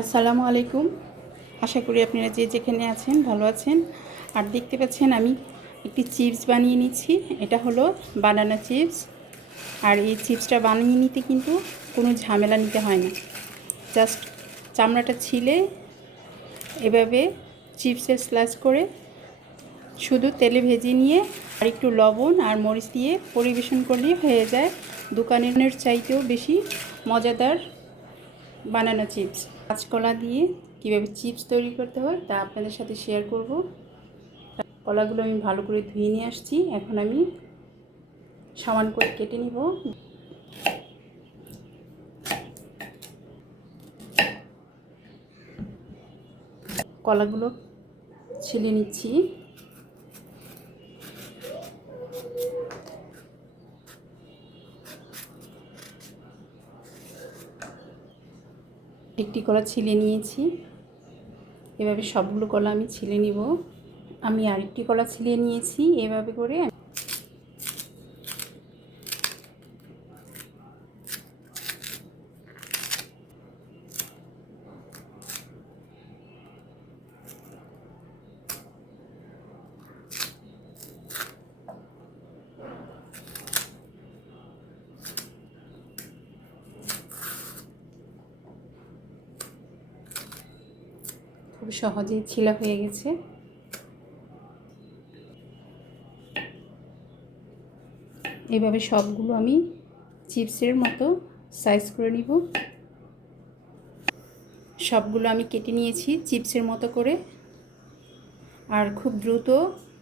আসসালামু আলাইকুম। আশা করি আপনারা যে যেখানে আছেন ভালো আছেন। আর দেখতে পাচ্ছেন আমি একটি চিপস বানিয়ে নিচ্ছি। এটা হলো বানানা চিপস। আর এই চিপসটা বানিয়ে নিতে কিন্তু কোনো ঝামেলা নিতে হয় না। জাস্ট চামড়াটা ছিলে, এভাবে চিপসের স্ল্যাশ করে শুধু তেলে ভেজে নিয়ে আর একটু লবণ আর মরিচ দিয়ে পরিবেশন করলেই হয়ে যায়। দোকানের চাইতেও বেশি মজাদার বানানো চিপস। কাঁচকলা দিয়ে কীভাবে চিপস তৈরি করতে হয় তা আপনাদের সাথে শেয়ার করব। কলাগুলো আমি ভালো করে ধুয়ে নিয়ে আসছি। এখন আমি সমান করে কেটে নিব। কলাগুলো ছিলে নিচ্ছি। একটি কলা ছিলে নিয়েছি। এভাবে সবগুলো কলা আমি ছিলে নিব। আমি আরেকটি কলা ছিলে নিয়েছি। এভাবে করে খুব সহজেই ছিলা হয়ে গেছে। এভাবে সবগুলো আমি চিপসের মতো সাইজ করে নিব। সবগুলো আমি কেটে নিয়েছি চিপসের মতো করে। আর খুব দ্রুত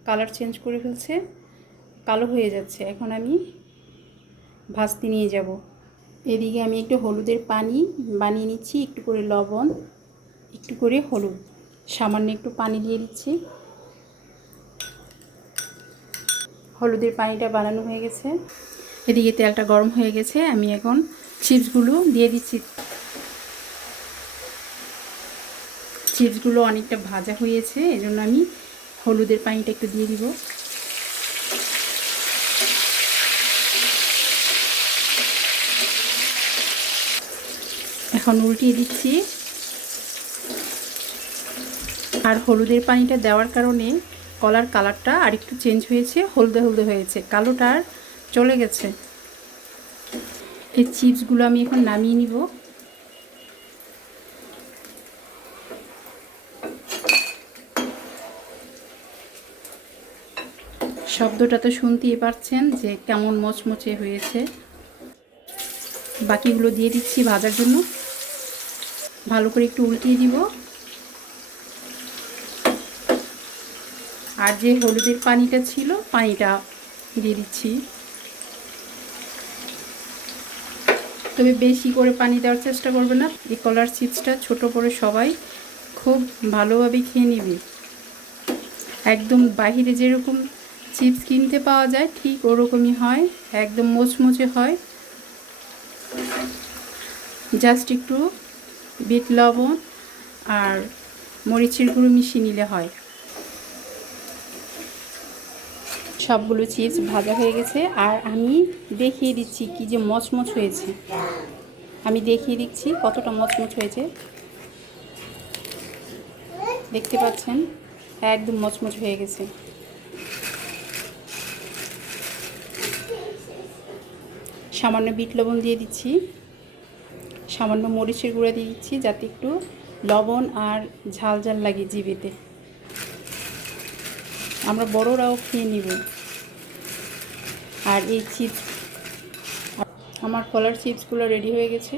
কালার চেঞ্জ করে ফেলছে। কালো হয়ে যাচ্ছে। এখন আমি ভাজতে নিয়ে যাব। এদিকে আমি একটু হলুদের পানি বানিয়ে নিচ্ছি, একটু করে লবণ, একটু করে হলুদ। সামান্য একটু পানি দিয়ে দিচ্ছি। হলুদের পানিটা বানানো হয়ে গেছে। এদিকে তেলটা গরম হয়ে গেছে, আমি এখন চিপসগুলো দিয়ে দিচ্ছি। চিপসগুলো অনেকটা ভাজা হয়েছে, এজন্য আমি হলুদের পানিটা একটু দিয়ে দিব। এখন উল্টিয়ে দিচ্ছি। আর হলুদের পানিটা দেওয়ার কারণে কলার কালারটা আরেকটু চেঞ্জ হয়েছে, হলদে হলদে হয়েছে। কালোটা আর চলে গেছে। এই চিপসগুলো আমি এখন নামিয়ে নিব। শব্দটা তো শুনতেই পারছেন যে কেমন মচমচে হয়েছে। বাকিগুলো দিয়ে দিচ্ছি ভাজার জন্য। ভালো করে একটু উল্টিয়ে দিব আর যে হলুদের পানিটা ছিল, পানিটা দিয়ে দিচ্ছি। তবে বেশি করে পানি দেওয়ার চেষ্টা করবে না। এই কলার চিপসটা ছোট করে সবাই খুব ভালোভাবে খেয়ে নেবে। একদম বাহিরে যেরকম চিপস কিনতে পাওয়া যায়, ঠিক ওরকমই হয়, একদম মোচমোচে হয়। জাস্ট একটু বিট লবণ আর মরিচের গুঁড়ো মিশিয়ে নিলে হয়। সবগুলো চিপস ভাজা হয়ে গেছে আর আমি দেখিয়ে দিচ্ছি কি যে মচমচ হয়েছে। আমি দেখিয়ে দিচ্ছি কতটা মচমচ হয়েছে। দেখতে পাচ্ছেন, একদম মচমচ হয়ে গেছে। সামান্য বিট লবণ দিয়ে দিচ্ছি। সামান্য মরিচের গুঁড়া দিয়ে দিচ্ছি যাতে একটু লবণ আর ঝাল ঝাল লাগে জিবেতে আমরা বড়রাও খেয়ে নিব। আর এই চিপস আমার কলার চিপসগুলো রেডি হয়ে গেছে।